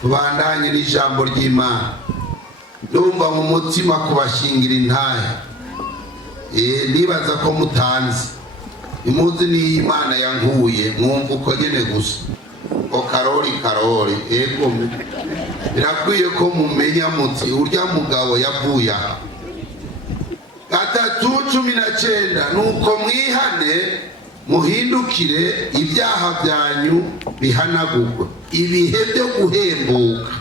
tubandanye n'ijambo ry'Imana. Ndumva mu mutima kubashingira intahe. Nibaza ko mutanzi imuzi ni Imana yankuye mwumva uko nyene gusa o karori ego birakwiye ko mumenya muti urya mugabo yavuye aha. 3:19 nuko mwihane muhindukire ibyaha byanyu bihanagurwe ibihe byo guhembuka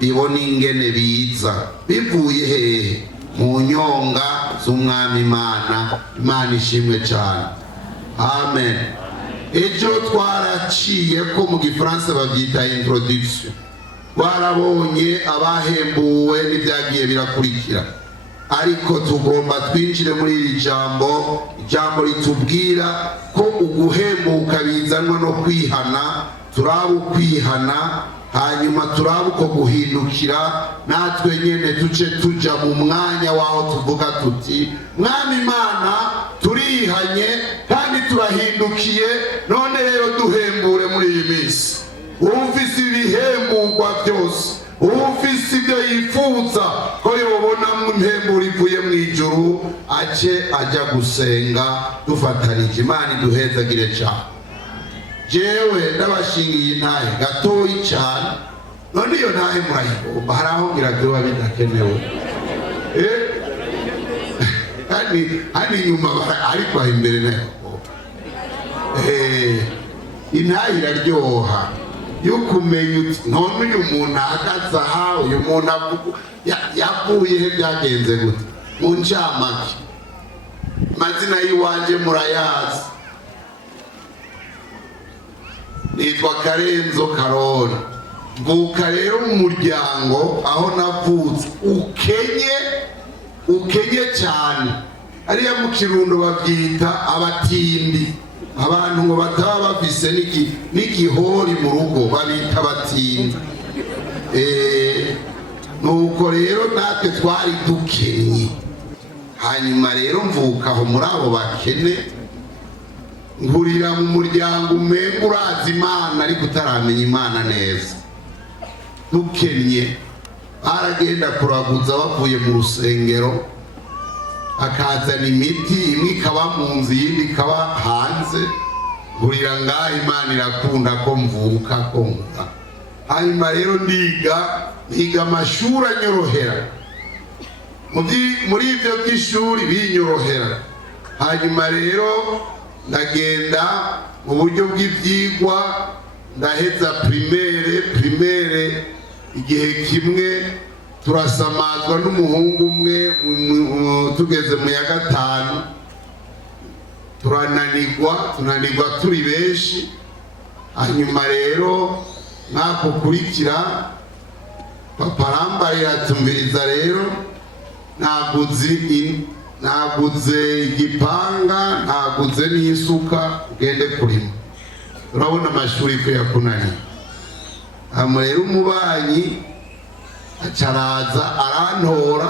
bibona ingene biza bivuye hehe mu nyonga z'umwami Imana ishimwe cyane. Amen. Ejo twaraciye ko mu gifaransa babyita introduction, warabonye abahembuwe n'ibyagiye birakurikira, ariko tugomba twinjire muri iri jambo ritubwira ko uguhembuka bizanwa no kwihana. Turaba ukwihana hanyuma turaba uko guhindukira natwe nyene tuce tuja mu mwanya waho tuvuga tuti mwami Imana turihanye kandi turahindukiye, none rero duhembure muri iyi minsi. Ufise ibihemburwa byose, ufise ibyo yifuza ko yobona impemburo ivuye mu ijuru, ace aja gusenga dufatanije. Imana iduhezagire cyane. Jewe ndabashingiye intahe gatoyi cyane, none iyo ntahe murayigomba, hari aho biragyoba bidakenewe kandi nyuma ariko imbere nayo intahe iraryoha yo kumenya uti none uyu muntu ahagaze aha, uyu muntu yavuye he, byagenze gute. Mu ncamake amazina y'iwanje murayazi, nitwa Karenzo Karoli. Mvuka rero mu muryango aho navutse ukenye cyane, ariya mu Kirundo babyita abatindi. Abantu ngo bataba bafise n'igihori mu rugo babita abatindi. Nuko rero natwe twari dukenye. Hanyuma rero mvuka aho muri abo bakene, nkurira mu muryango umenga urazi Imana ariko utaramenya Imana neza. Dukenye baragenda kuraguza bavuye mu rusengero, akazana imiti, imwe ikaba mu nzu iyindi ikaba hanze. Nkurira ngaho Imana irakunda ko mvuka ko nkura. Hanyuma rero ndiga amashuri anyorohera, muri ibyo by'ishuri binyorohera. Hanyuma rero ndagenda mu buryo bw'ibyigwa, ndaheza primaire. Igihe kimwe turasamazwa n'umuhungu umwe, tugeze mu ya gatanu tunanirwa turi benshi. Hanyuma rero nakukurikira papa arambarira tumviriza rero, naguze igipanga, naguze n'isuka, ugende kurima, urabona amashuri ko yakunaniye. Rero umubanyi acaraza arantora,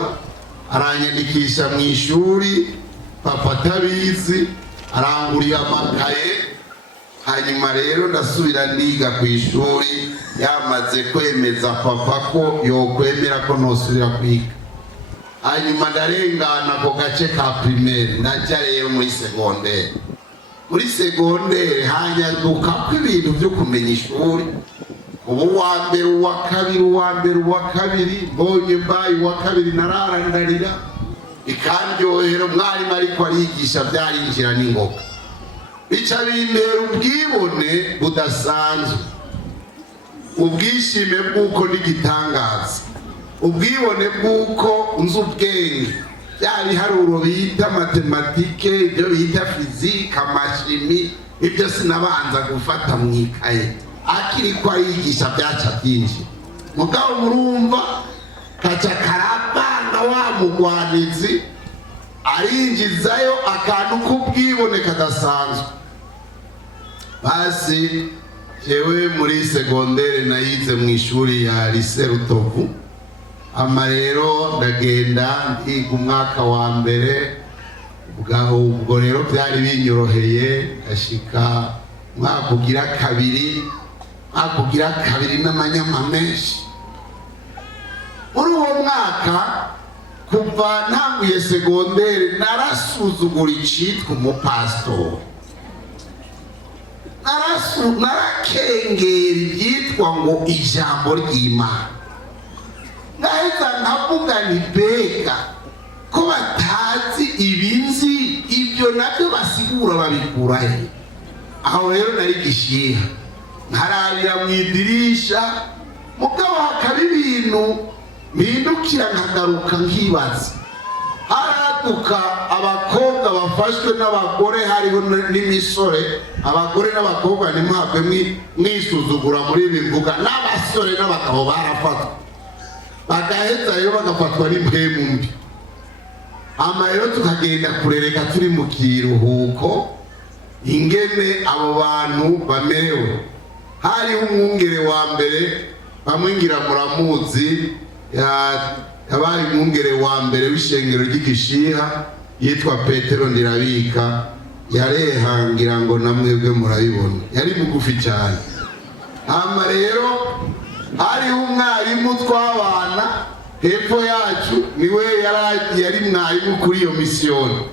aranyandikisha mu ishuri, papa atabizi, arangurira amakaye. Hanyuma rero ndasubira ndiga ku ishuri, yamaze kwemeza papa ko yokwemera ko nosubira kwiga. Hanyuma ndarengana ako gace ka primaire, ndaja rero muri secondaire. Muri secondaire hanyaduka ko ibintu byo kumenya ishuri, ubu wa mbere uwa kabiri, mbonye mbaye uwa kabiri nararandarira, ikandyohera. Umwarimu ariko arigisha byarinjira n'ingoga, bica bimbera ubwibone budasanzwe, ubwishime bw'uko n'igitangaza, ubwibone bw'uko nzi ubwenge, bya biharuro bita matematike, ibyo bita fizike, amashimi, ibyo sinabanza gufata mu ikaye. Akiri ko arigisha byaca byinshi, mugabo murumva kaca karapanga wa mugwanizi arinjizayo akantu k'ubwibone kadasanzwe. Basi jewe muri secondaire nayize mu ishuri ya Lycée Rutovu. Rero ndagenda ndiga umwaka wa mbere, ubwo rero byari binyoroheye. Ashika mwaka ugira kabiri n'amanyama menshi, mwaka kuva ntanguye segonderi narasuzugura icitwa umupasitori, narakengera ibyitwa ngo ijambo ry'Imana. Ngaheza nkavuga nti mbega ko batazi ibinzi ibyo nabyo basigura babikura he? Aho rero nari gishiha nkarabira mu idirisha, mugabo hakaba ibintu mpindukira nkagaruka nkibaza. Haraduka abakobwa bafashwe n'abagore, hariho n'imisore. Abagore n'abakobwa ntimuhave mwisuzugura muri ibi mvuga, n'abasore n'abagabo barafatwa, bagaheza rero bagafatwa n'impwemu mbi. Rero tukagenda kurereka turi mu kiruhuko ingene abo bantu bamerewe. Hariho umwungere wa mbere bamwingira muramuzi, yabaye umwungere wa mbere w'ishengero ry'igishiha yitwa Petero Ndirabika. Yarehangira ngo namwebwe murabibona, yari mugufi cyane. Rero hariho umwarimu twabana hepfo yacu, niwe yari mwarimu kuri iyo misiyoni.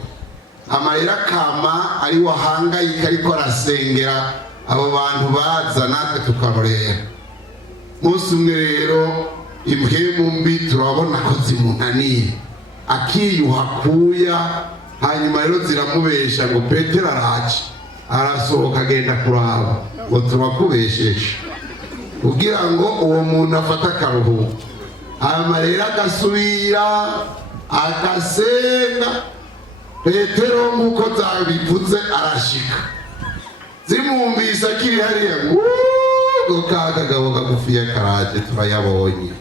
Rero akama ari wahangayika ariko arasengera abo bantu baza, natwe tukarorera. Munsi umwe rero impwemu mbi turabona ko zimunaniye, akiyuha kuya. Hanyuma rero ziramubesha ngo Petero araje, arasohoka agenda kuraba ngo turakubesheje kugira ngo uwo muntu afate akaruhuko. Rero agasubira agasenga. Petero nk'uko zabivuze arashika, zimwumvise akiri hariya ngo ka kagabo kagufiya karaje turayabonye.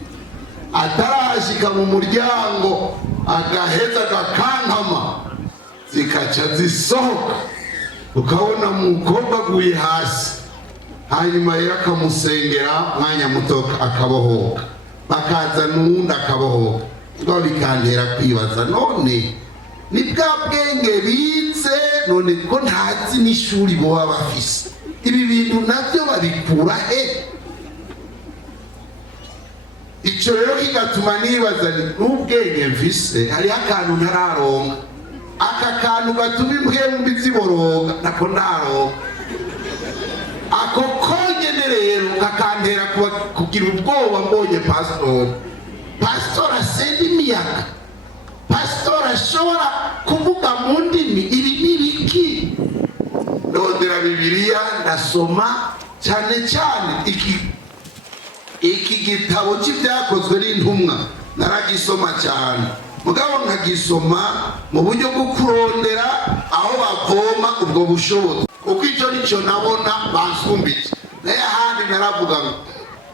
Atarashika mu muryango agaheza agakankama, zikaca zisohoka, ukabona umukobwa aguye hasi. Hanyuma rero akamusengera mwanya muto akabohoka, bakaza n'uwundi akabohoka. Ngo bikantera kwibaza, none ni bwa bwenge bize, none ko ntazi n'ishuri boba bafise, ibi bintu nabyo babikura he? Icyo rero kigatuma nibaza n'ubwenge mfise hariho akantu ntararonka. Aka kantu gatuma impwemu ziboroga nako ndaronka. Ako konyene rero kakantera kugira ubwoba mbonye pasitori asenda imiyaga, pasitori ashobora kuvuga mu ndimi. Ibi ni ibiki? Ndondera Bibiliya ndasoma cyane cyane iki gitabo cy'ibyakozwe n'intumwa naragisoma cyane, mugabo nkagisoma mu buryo bwo kurondera aho bavoma ubwo bushobozi, kuko icyo nicyo nabona bansumbije. Naye ahandi naravuga ngo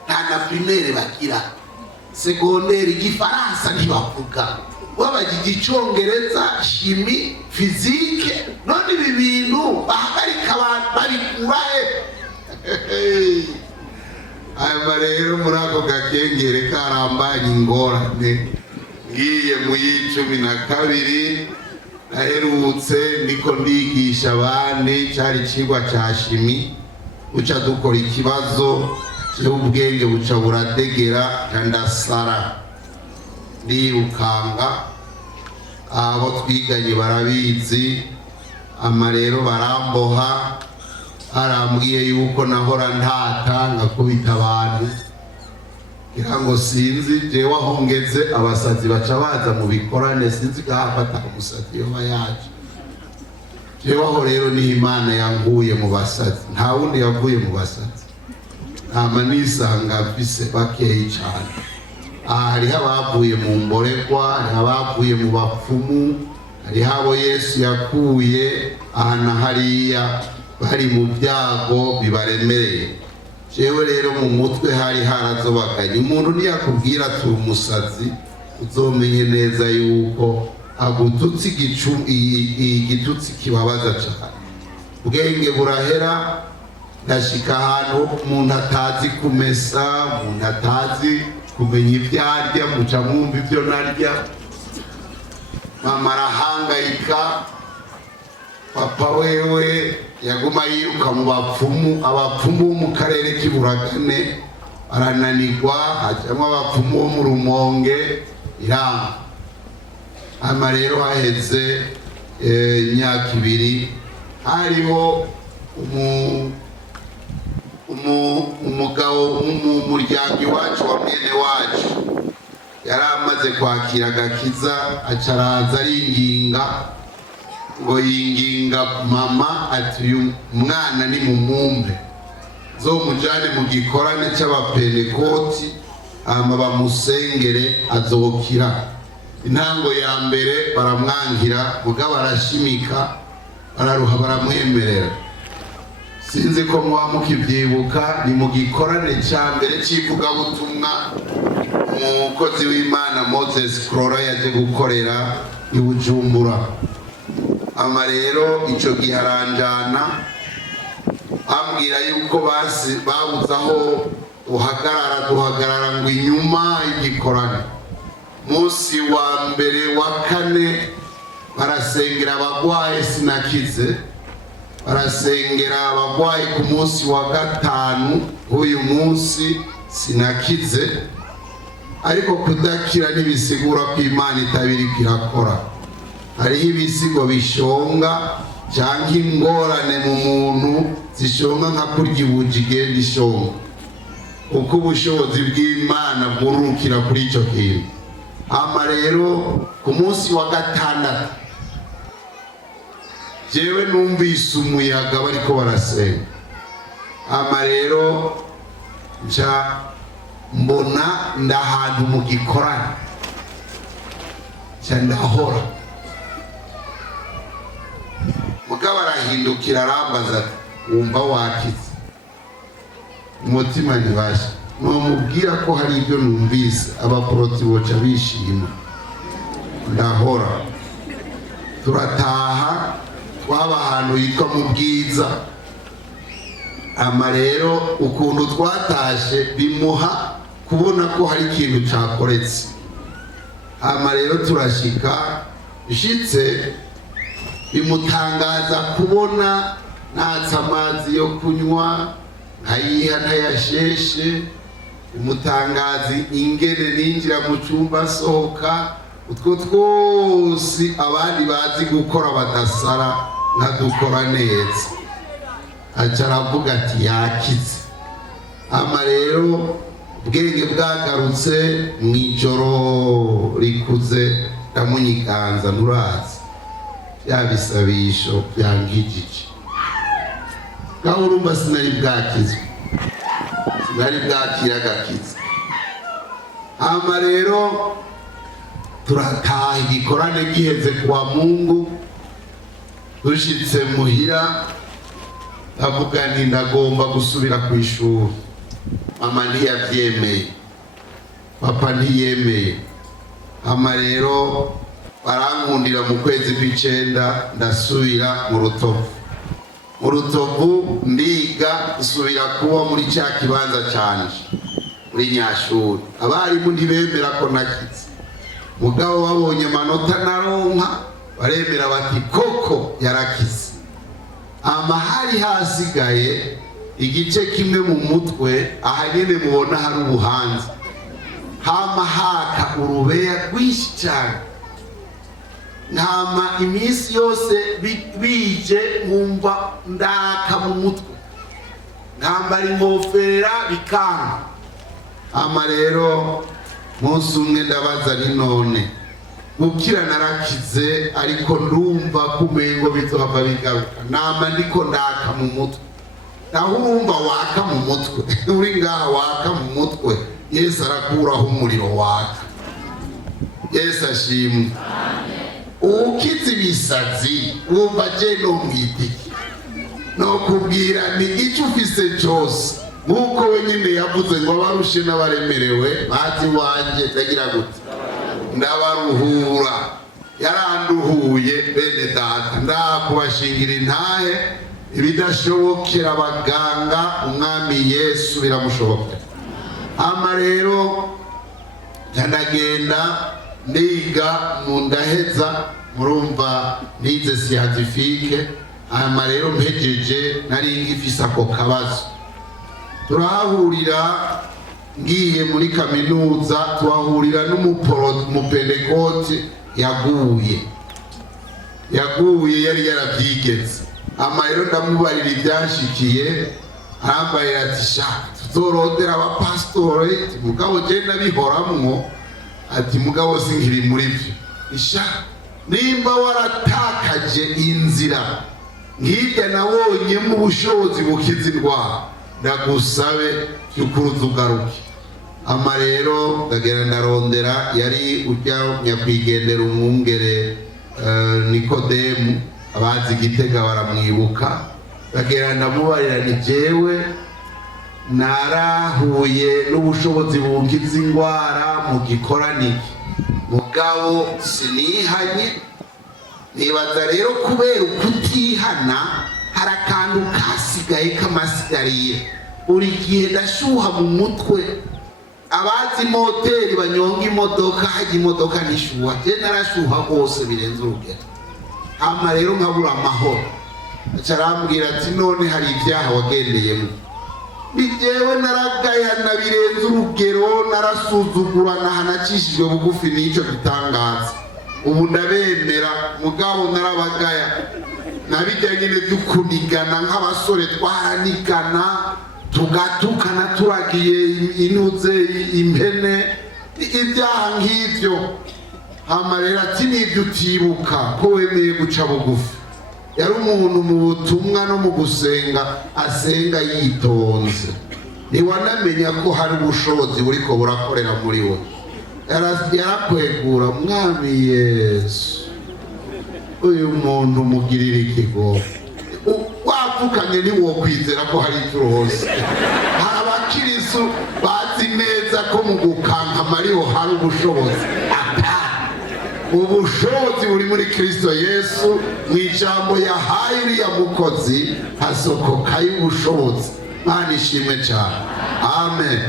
nta na primaire bagira, segonderi igifaransa ntibavuga, wabagize icyongereza, shimi, fizike. None ibi bintu bahagarika abantu babikura he? Rero muri ako gakengere karambanye ingorane. Ngiye mu y'12 naherutse ndiko ndigisha abandi, cyari ikigwa cya shimi, uca dukora ikibazo cy'ubwenge buca buradegera ndasara, ndirukanga. Abo twiganye barabizi. Rero baramboha, arambwiye yuko nahora ntatanga kubita abantu, kugira ngo sinzi jewe aho ngeze abasazi baca baza mu bikorane, sinzi gahafata umusazi yoba yaje. Jewe aho rero ni Imana yanguye mu basazi, nta wundi yavuye mu basazi. Nama nisanga mfise bakeyi cyane. Hariho abavuye mu mboregwa, hariho abavuye mu bapfumu, hariho abo Yesu yakuye ahana hariya bari mu byago bibaremereye. Jewe rero mu mutwe hari harazobaganye. Umuntu niyakubwira ati umusazi, uzomenye neza yuko agututsi igitutsi kibabaza cyane. Ubwenge burahera, ndashika ahantu umuntu atazi kumesa, umuntu atazi kumenya ibyo arya, muca mwumva ibyo narya. Mama arahangayika, papa wewe yaguma yiruka mu bapfumu. Abapfumu bo mu karere k'Iburagane barananirwa, hajyamo abapfumu bo mu Rumonge, iranga. Hama rero haheze imyaka ibiri hariho umugabo mu muryango iwacu wa mwene wacu yari amaze kwakira agakiza, acaraza aringinga ngo yinginga mama ati uyu mwana ni mumumpe zomujane mu gikorane c'abapentekoti hama bamusengere azokira. Intango ya mbere baramwangira mugabo arashimika bararuha baramwemerera. Sinzi ko muba mukivyibuka, ni mu gikorane ca mbere c'ivugabutumwa umukozi w'Imana Moses Krora yaje gukorera i Bujumbura. Ama rero ico gihe aranjana ambwira yuko babuze aho duhagarara ngo inyuma y'igikorane. Musi wa mbere wa kane barasengera abagwaye sinakize, barasengera abagwaye ku munsi wa gatanu uyu munsi sinakize, ariko kudakira ntibisigura ko Imana itabiriko irakora. Hariho ibisigo bishonga canke ingorane mu muntu zishonga nka kurya ibuji igenda ishonga, uko ubushobozi bw'Imana bwurukira kuri ico kintu. Hama rero ku munsi wa gatandatu jewe numvise umuyaga bariko barasenga. Hama rero nca mbona ndahantu mu gikorane nca ndahora. Mugabo arahindukira arambaza ati wumva wakize? Umutima ntibasha nomubwira ko hari ibyo numvise abaporoti boca bishima. Ndahora turataha, twaba ahantu yitwa mu Bwiza. Ama rero ukuntu twatashe bimuha kubona ko hari ikintu cakoretse. Ama rero turashika, ishitse bimutangaza kubona natsa amazi yo kunywa nkayiha ntayasheshe, bimutangaza ingene ninjira mu cumba sohoka, utwo twose abandi bazi gukora badasara nkadukora neza. Aca aravuga ati yakize. Ama rero ubwenge bwagarutse mw'ijoro rikuze ndamunyiganza nturazi byabisabisho byangijije. Ngaho urumva sinari bwakizwe, sinari bwakira agakiza. Hama rero turataha, igikorane giheze kwa Mungu, dushitse muhira ndavuga nti ndagomba gusubira ku ishuri. Mama ntiyavyemeye, papa ntiyemeye. Hama rero barankundira mu kwezi kw'icenda ndasubira mu Rutovu. Mu Rutovu ndiga nsubira kuba muri ca kibanza canje muri Nyashuri. Abarimu ntibemera ko nakize, mugabo babonye amanota naronka baremera bati koko yarakize. Ama hari hasigaye igice kimwe mu mutwe, aha nyene mubona hari ubuhanzi, hama haka urubeya rwinshi cyane. Ntama iminsi yose bije nkumva ndaka mu mutwe, nkambara inkofera bikanga. Ama rero munsi umwe ndabaza nti none gukira narakize, ariko ndumva kumengo bizohava bigaruka. Nama ndiko ndaka mu mutwe. Naho urumva waka mu mutwe uri ngaha waka mu mutwe, Yesu arakuraho umuriro waka. Yesu ashimwe. Ukize ibisazi wumva je no mwitiki no kubwira ni icyo ufise cyose, nkuko wenyine yavuze ngo abarushe n'abaremerewe bazi wanje ndagira gute ndabaruhura. Yaranduhuye bene data, ndakubashingira intahe ibidashobokera abaganga umwami Yesu biramushobokera. Ama rero ndagenda niga mu ndaheza, murumva nize scientifique. Ama rero mpejeje nari ngifise ako kabazo, turahurira ngiye muri kaminuza tuhahurira n'umupentekote yaguye yari yarabyigeze. Rero ndamubarira ibyanshikiye, arambarira ati sha tuzorondera abapasitore, mugabo je nabihoramwo, ati mugabo sinkiri muri byo. Isha nimba waratakaje inzira ngirya nabonye mu bushobozi bukiza indwara, ndagusabe cyukuruza ugaruke. Rero ndagenda ndarondera yari ujya nyakwigendera umwungere Nikodemu, abazi Gitega baramwibuka. Ndagenda ndamubarira ni jewe narahuye n'ubushobozi bukiza indwara mu gikoraniki, mugabo sinihanye. Nibaza rero kubera ukutihana hari akantu kasigaye kamasigariye, buri gihe ndashuha mu mutwe. Abazi moteri banyonga imodoka, hajya imodoka nishuha, je narashuha rwose birenze urugero. Rero nkabura amahoro, acarambwira ati none hari ibyaha wagendeyemo. Ni jewe naragayana birenze urugero, narasuzugurana hanacishijwe bugufi n'icyo gitangaza. Ubu ndabemera, mugabo narabagaya. Nabijya nyine dukunigana nk'abasore, twaranigana tugatukana turagiye inuze impene, ibyaha nk'ibyo. Rero ati nibyo utibuka ko wemeye guca bugufi. Yari umuntu mu butumwa no mu gusenga asenga yitonze. Ntiwanamenya ko hari ubushobozi buriko burakorera muri we. Yarakwegura, mwami Yesu uyu muntu mugirira ikigo. Wapfukanye ntiwokwizera ko hari icyo hose. Hari abakirisu bazi neza ko mu gukankama ariho hari ubushobozi. Ubushobozi buri muri Kristo Yesu, mu ijambo yahaye uriya mukozi hasokokayo ubushobozi. Mana ishimwe cyane, amen.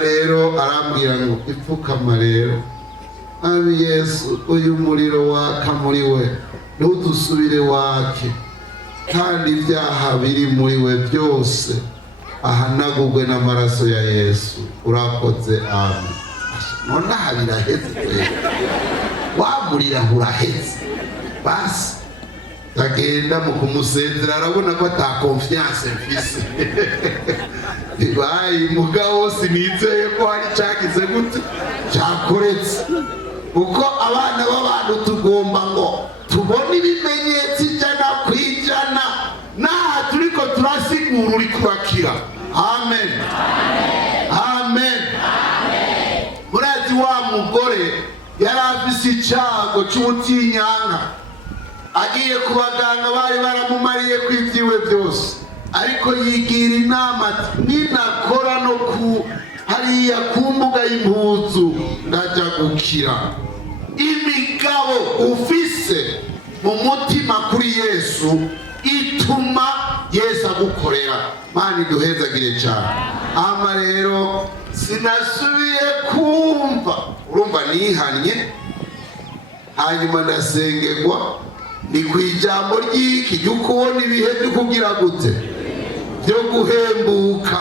Rero arambwira ngo ipfukama rero, mwami Yesu uyu muriro waka muri we ntudusubire wake, kandi ibyaha biri muri we byose ahanagurwe n'amaraso ya Yesu. Urakoze, amen. None aha biraheze, wamurira uraheze. Basi ndagenda mu kumusezera, arabona ko ata confiance mfise. Bayi mugabo sinizeye ko hari cyagize gute cyakoretse, uko abana b'abantu tugomba ngo tubone ibimenyetso ijana ku ijana. Naha turiko turasigura uri kurakira. Amen, amen. Murazi wa mugore yari afise icyago cy'ubutinyanka, agiye ku baganga bari baramumariye ku ibyiwe byose, ariko yigira inama ati ninakora no ku hariya ku mbuga y'impuzu ndajya gukira. Imigabo ufise mu mutima kuri Yesu ituma Yesu agukorera. Mana iduhezagire cyane. Rero sinasubiye kumva, urumva nihanye. Hanyuma ndasengerwa, ni ku ijambo ry'iki ryo kubona ibihe byo kugira gute byo guhembuka.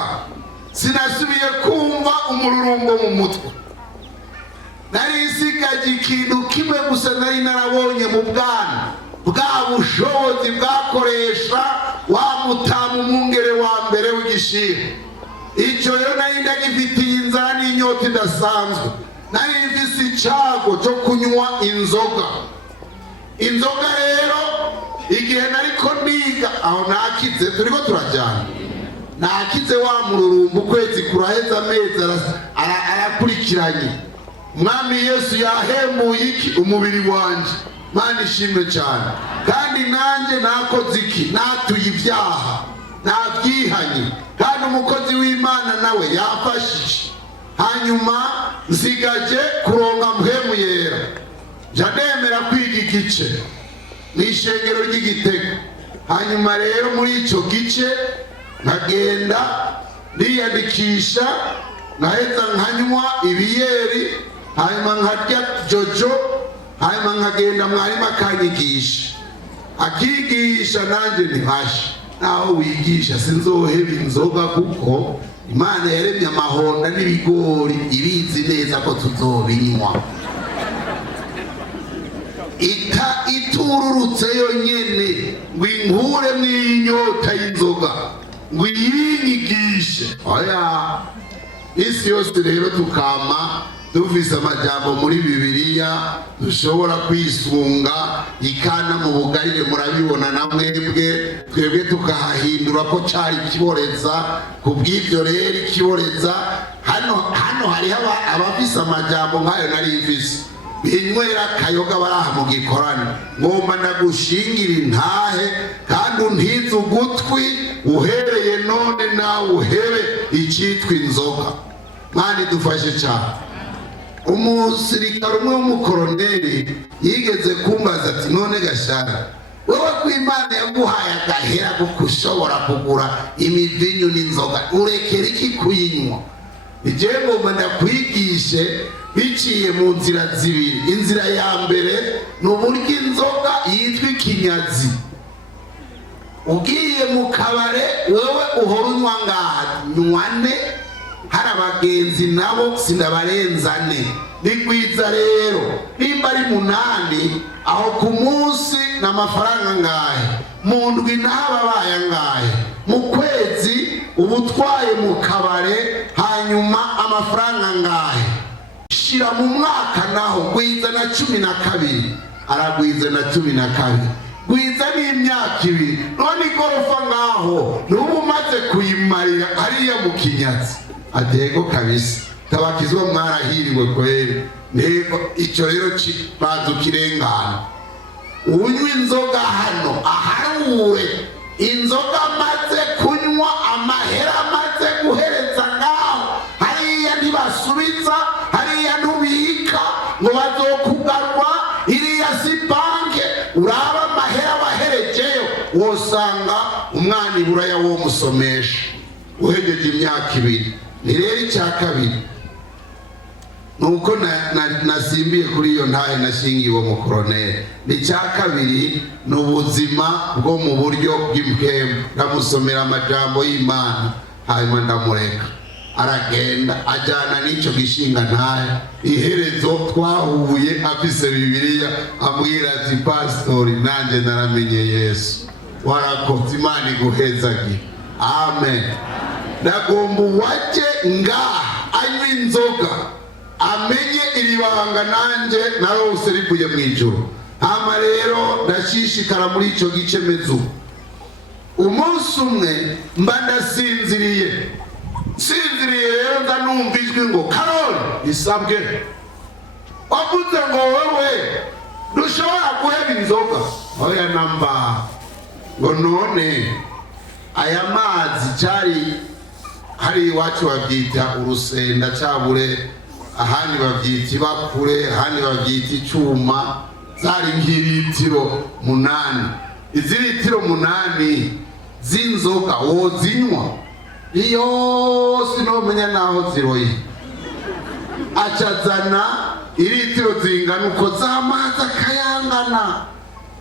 Sinasubiye kumva umururumbo mu mutwe. Nari isigaje ikintu kimwe gusa nari narabonye mu bwana, bwa bushobozi bwakoresha wa mutamu umwungere wa mbere w'igishiro. Icyo rero nari ndagifitiye inzara n'inyota idasanzwe. Nari mfise icyago cyo kunywa inzoga. Inzoga rero igihe nariko niga aho nakize, turiko turajyana, nakize wa mururumbu, ukwezi kuraheza, amezi arakurikiranye. Mwami Yesu yahembuye iki umubiri wanje. Mana ishimwe cyane. Kandi nanjye nakoze iki, natuye ibyaha, nabyihanye, kandi umukozi w'Imana nawe yafashije. Hanyuma nsigaje kuronka mpwemu yera. Jademera kwiga igice n'ishengero ry'Igitega. Hanyuma rero muri icyo gice nkagenda ndiyandikisha, nkaheza nkanywa ibiyeri, hanyuma nkarya jojo, hanyuma nkagenda mwarimu akanyigisha, akigisha nanjye ntibashe. Naho wigisha sinzoheba inzoga kuko Imana yaremye amahonda n'ibigori ibizi neza ko tuzobinywa. Itururutse yonyene ngo inkure n'inyota y'inzoga ngo iyinyigishe. Oya, isi yose rero tukama dufise amajambo muri Bibiliya dushobora kwisunga ikana mu bugarire. Murabibona na mwebwe, twebwe tukahahindura ko cari kiboreza. Kubw'ivyo rero ikiboreza hano hariho abafise amajambo nk'ayo nari mfise, binywera akayoga baraha mu gikorane. Ngomba ndagushingira intahe kandi untize ugutwi, uhereye none nawe uhebe icitwa inzoga. Mani dufashe cyane. Umusirikare umwe w'umukoroneri yigeze kumbaza ati, none Gashara, wowe ko Imana yaguhaye agahera kuko ushobora kugura imivinyu n'inzoga, urekera iki kuyinywa? Ije ngomba ndakwigishe biciye mu nzira zibiri. Inzira ya mbere ni uburyo inzoga yitwa ikinyazi. Ugiye mu kabare wewe uhora unywa ngaha nywane, hari abagenzi nabo sindabarenzane. Nigwiza rero nimba ari 8 aho ku munsi n'amafaranga ngahe, mu ndwi n'ababaye ngahe, mu kwezi ubutwaye mu kabare hanyuma amafaranga ngahe, shira mu mwaka naho gwiza na 12, aragwiza na 12, gwiza n'imyaka 2. None igorofa ngaho n'ubu maze kuyimarira ariya mu kinyazi. Atego kabisa, tabakizwa mwarahiriwe kweli. Nego ico rero kibanza kirengana. Unywa inzoga hano aharuwe inzoga maze kunywa, amahera maze guhereza ngaho, hariya ntibasubiza, hariya ntubika ngo bazokugarwa, iriya si banke. Uraba amahera baherejeyo wosanga umwana iburaya wo musomesha uhejeje imyaka 2. Ni rero icya kabiri nuko nasimbiye kuri iyo ntahe nashingiwe mu koroneri. Icya kabiri ni ubuzima bwo mu buryo bw'impwemu. Ndamusomera amajambo y'Imana hanyuma ndamureka aragenda ajyana n'icyo gishinga ntahe. Iherezo twahuye afise Bibiliya, ambwira ati, pasitori nanjye naramenye Yesu. Warakoze, Imana iguhezagire. Amen. Ndagomba uwaje ngaha anywa inzoga amenye iri banga nanjye narose rivuye mu ijuru. Hama rero ndashishikara muri ico gice mezu. Umunsi umwe mba ndasinziriye rero ndanumva ijwi ngo, Karoli isabwe, wavuze ngo wewe ntushobora guheba inzoga. Oya namba. Ngo none aya mazi cyari hari iwacu babyita urusenda cabure, ahandi babyita ibakure, ahandi babyita icyuma. Zari nk'ilitiro 8. Izi litiro 8 z'inzoga wozinywa iyo sinomenya naho ziroye. Acazana ilitiro zingana uko z'amazi akayangana.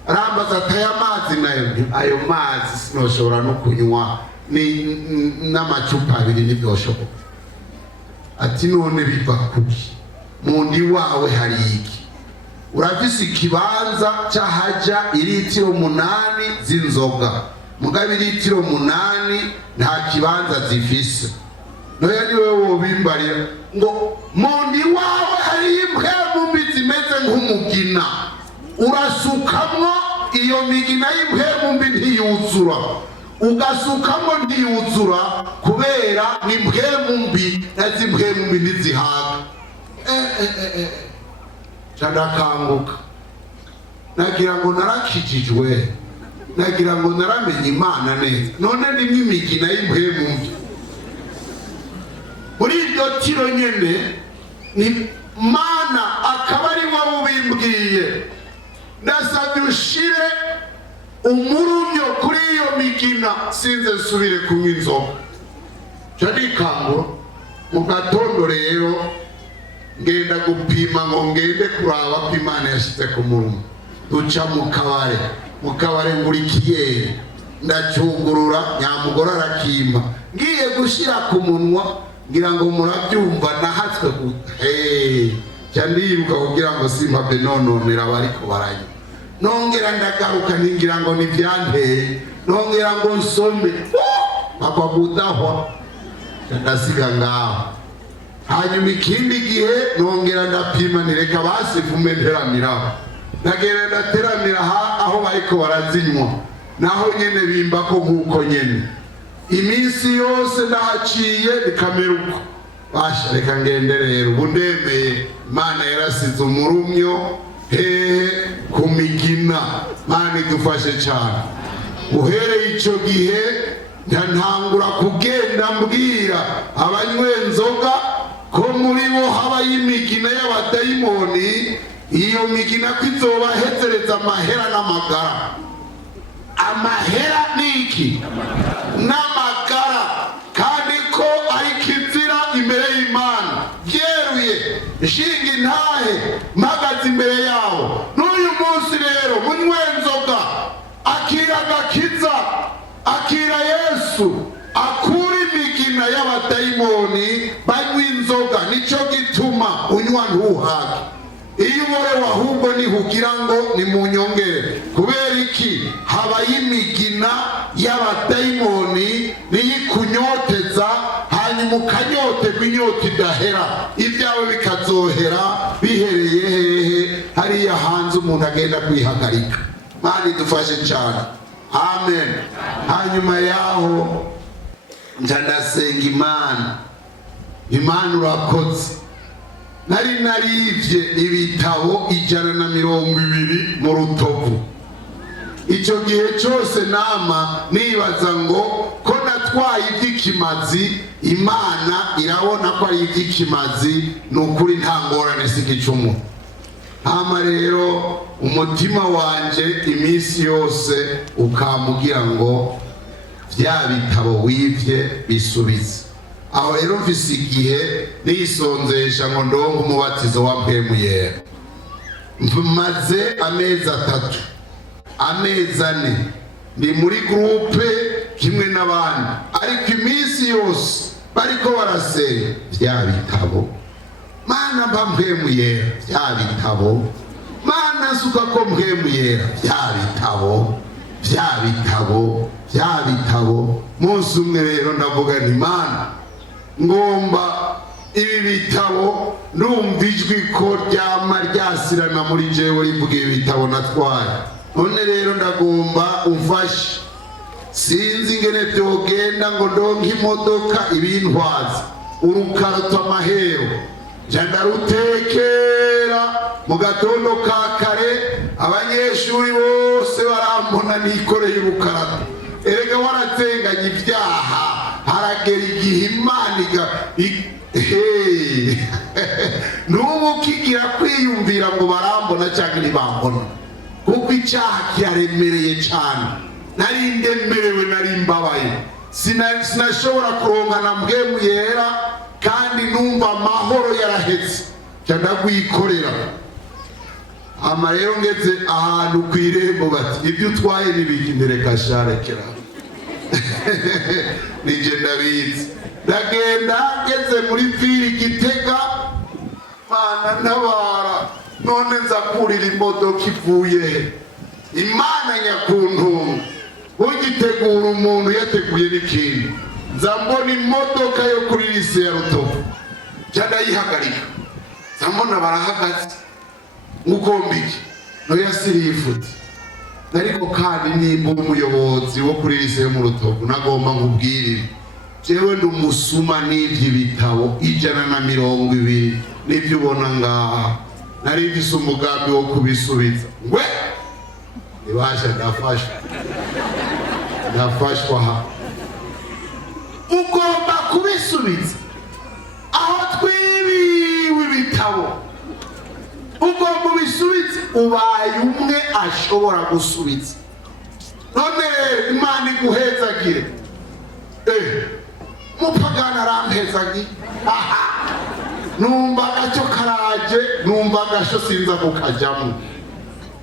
Rambaza ataya mazi nayo, ayo mazi sinoshobora no kunywa n'amacupa 2 n'ibyoshoboka. Ati none biva kuki? Mundi wawe hari iki? Urafise ikibanza cyahaja ilitiro 8 z'inzoga, mugabe ilitiro 8 nta kibanza zifise. Noya niwe wobimbarira ngo mundi wawe hari impwemu mbi zimeze nk'umugina, urasukamwo iyo migina y'impwemu mbi ntiyuzura, ugasukamo ntiyuzura kubera n'impwemu mbi, nazi impwemu mbi ntizihaga. Cadakanguka, nagira ngo narakijijwe, nagira ngo naramenye Imana neza. None ni imigina y'impwemu mbi. Muri iryo tiro nyene ni Mana akaba ari wowe ubimbwiye, ndasabye ushire umurumyo kuri iyo migina sinze nsubire kunywa inzoga. Cadikangura mu gatondo rero ngenda gupima ngo ngende kuraba ko Imana yashyize ku murumyo. Duca mu kabare ngura ikiyeri ndacugurura nyamugore arakimpa ngiye gushira ku munwa ngira ngo murabyumva nahatswe ndibuka kugira ngo simpave nononera abariko baranywa nongera ndagaruka ngira ngo nivyanteye nongera ngo nsome papa budahwa ndasiga ngaho hanyuma ikindi gihe nongera ndapima nireka basifume nteramiraho ndagenda ndateramira aho bariko barazinywa naho nyene bimba ko nkuko nyene iminsi yose ndahaciye bikamera uko basha reka ngende rero ubu ndemeye Imana yarasize umurumyo ku migina Imana idufashe cyane uhereye ico gihe ntangura kugenda mbwira abanywenzoga ko muri bo habaye imigina y'abadayimoni iyo migina kwizobahezereza amahera n'amagara amahera niki n'amagara kandi ko ari kizira imbere y'Imana byeruye nshinga intahe mpagaze imbere yawo n'uyu munsi rero munywenzoga akira agakiza akira Yesu akura imigina y'abadayimoni banywa inzoga nico gituma unywa ntuhage iyo uborewe ahubwo nihugira ngo ni mu nyongere kubera iki habaye imigina y'abadayimoni niyikunyoteza hanyuma ukanyoterwa inyota idahera ibyawe bikazohera bihereye hehe hariya hanze umuntu agenda kwihagarika Imana idufashe cyane amen hanyuma yaho nja ndasenga Imana urakoze nari narivye ibitabo 120 mu Rutovu icyo gihe cyose nama nibaza ngo ko natwaye iby'ikimazi Imana irabona ko ari iby'ikimazi nukuri nta ngorane sigicumu hama rero umutima wanje iminsi yose ukamugira ngo vya bitabo wivye bisubize aho rero mfise igihe nisonzesha ngo ndongo umubatizo wa mpemu yera maze amezi 3 amezi 4 ndi muri groupe kimwe n'abandi ariko iminsi yose bariko barasenga vya bitabo Mana mba mpemu yera vya bitabo Mana suka ko mpemu yera vya bitabo munsi umwe rero ndavuga nti Mana ngomba ibi bitabo ndumva ijwi ko ryama ryasirana muri jewe rivuga ibi bitabo natwaye none rero ndagomba umfashe sinzi ingene byogenda ngo ndonke imodoka ibintwaza urukarato amahero ndarutekera mu gatondo ka kare abanyeshuri bose barambona nikoreye urukarato erega waratenganye ibyaha haragera igihe Imana n'ubu kigira kwiyumvira ngo barambona cyangwa ntibambona kuko icyaha kiraremereye cyane nari ndemerewe nari mbabaye sinashobora kuronka na mpemu yera kandi numva amahoro yarahetse ndagwikorera ama rero ngeze ahantu ku irembo bati ibyo utwaye n'ibiki ndereka sharekera nije ndabizi ndagenda ngeze muri viri Gitega Mana ntabara none nzakurira imodoka ivuye Imana nyakuntu ugitegura umuntu yateguye n'ikindi nzambona imodoka yo kuri lise ya Rutovu ndayihagarika nzambona barahagaze ngukombiki no yasirifute ariko kandi nimba umuyobozi wo kuri lise yo mu Rutovu nagomba nkubwirire jewe ndumusuma n'ivyo bitabo 120 n'ivyo ubona ngaha nari mfise umugambi wo kubisubiza ngwe ibasha ndafashwa ugomba kubisubiza aho twibiwe ibitabo ugomba ubisubize ubaye umwe ashobora gusubiza none Imana iguhezagire mupagana arampezagire numva agacyo karaje numva agasho sinza kukajyamo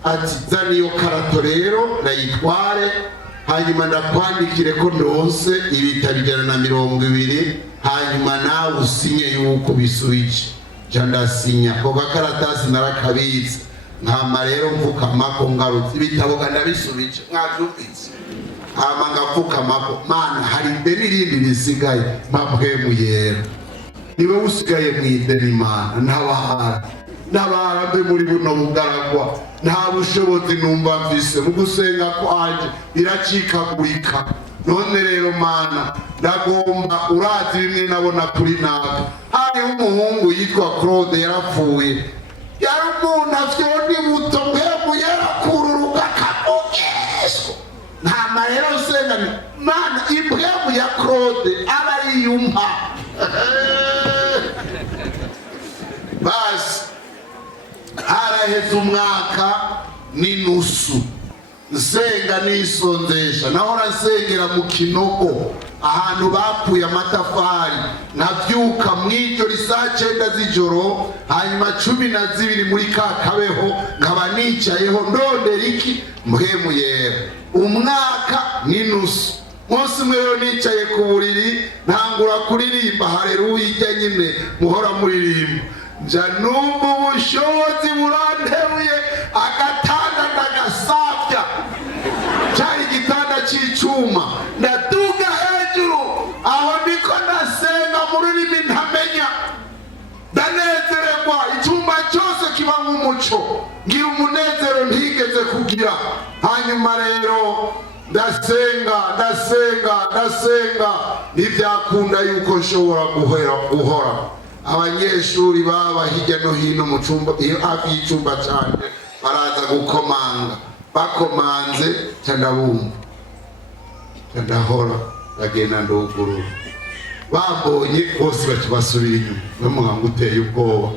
ati zana iyo karato rero ndayitware hanyuma ndakwandikire ko ndose ibitabo 120, hanyuma nawe usinye yuko bisubije. Ca ndasinya ko gakaratasi narakabitse, nkama rero mvukamako ngarutse ibitabo ndabisubije, mwavyumvise. Hama ngafukamako, Mana hari ideni rindi risigaye, mpamwe yera. Niwe usigaye mw'ideni Mana, ntabara mbe muri buno bugaragwa, nta bushobozi numva mfise mu gusenga kwanje biracikagurika. None rero Mana ndagomba, urazi bimwe nabona kuri nawe. Hariho umuhungu yitwa Claude yarapfuye, yari umuntu afite buto mpemu yarakururuka kamugesho. Ntama rero usenga ni Mana impemu ya Claude aba ariyumpa. Basi haraheze umwaka n'inusu nsenga nisonzesha, naho rasengera mu Kinogo ahantu bakuye amatafari, navyuka mw'iryo saa 9 z'ijoro, hanyuma 12 muri Kabeho nkaba nicayeho ndondera iki mpemu yera. Umwaka n'inusu munsi umwe rero nicaye ku buriri ntangura kuririmba haleluya ijya nyine muhora muririmba, nja numva ubushobozi buranteruye, agatanda ndagasavya, cari igitanda c'icuma, ndaduga hejuru, aho ndiko ndasenga mu rurimi ntamenya, ndanezererwa, icumba cyose kiba nk'umuco, ngira umunezero ntigeze kugira. Hanyuma rero ndasenga, ntibyakunda yuko nshobora guhora. Abanyeshuri baba hirya no hino mu cumba, hafi y'icumba cyane, baraza gukomanga, bakomanze ndabumva, ndahora, ndagenda ndugurura. Bambonye bose baca basubira inyuma, bamuhanga uteye ubwoba.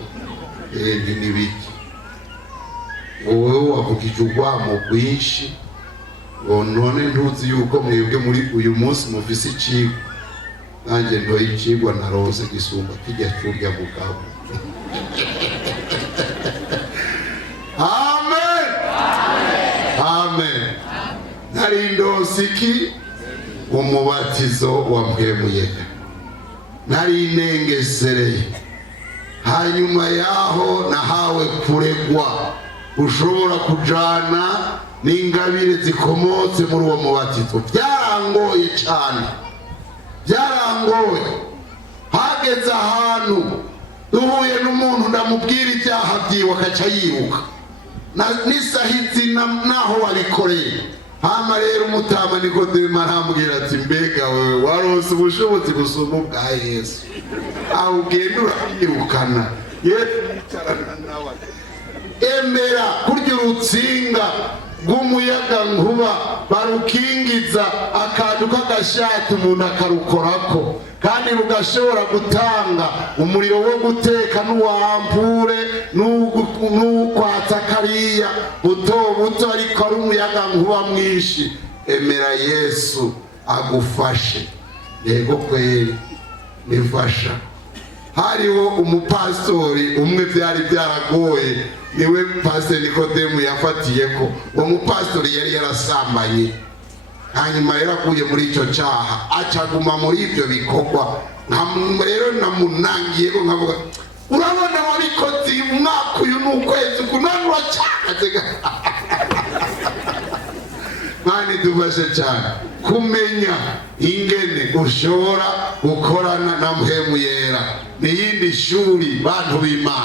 Ni biki wowe wavugije urwamo rwinshi, none ntuzi yuko mwebwe muri uyu munsi mufise icigwa? Nanjye ntoye icigwa narose gisumba kijya kurya mugabo. Amen, amen. Nari ndose iki? Umubatizo wa mpemu yera, nari nengesereye. Hanyuma yaho nahawe kuregwa, ushobora kujana n'ingabire zikomotse muri uwo mubatizo. Byarangoye cyane, byarangoye. Hageze ahantu duhuye n'umuntu ndamubwira ibyaha byiwe akaca yiruka, n'isahizi naho wabikoreye. Hama rero umutama Nikodemo arambwira ati, mbega wewe warose ubushobozi gusumba ubwa Yesu, aho ugenda uranyirukana. Yesu yicarana nawe, emera kurya urutsinga rw'umuyaga nkuba barukingiza akantu k'agashati umuntu akarukorako, kandi rugashobora gutanga umuriro wo guteka n'uwampure n'ukwatsa kariya buto ariko ari umuyaga nkuba mwinshi. Emera Yesu agufashe. Yego kweli nifasha. Hariho umupastori umwe byari byaragoye, niwe Pastor Nikodemo yafatiyeko. Uwo mupastori yari yarasambanye, hanyuma yaraguye muri icyo cyaha, acaguma muri ibyo bikorwa. Rero namunangiye ko nkavuga, urabona wabikoze umwaka uyu n'ukwezi kunani uracyakaze. Mani dufashe cyane kumenya ingene ushobora gukorana na mpemu yera. N'iyindi shuri bantu b'Imana.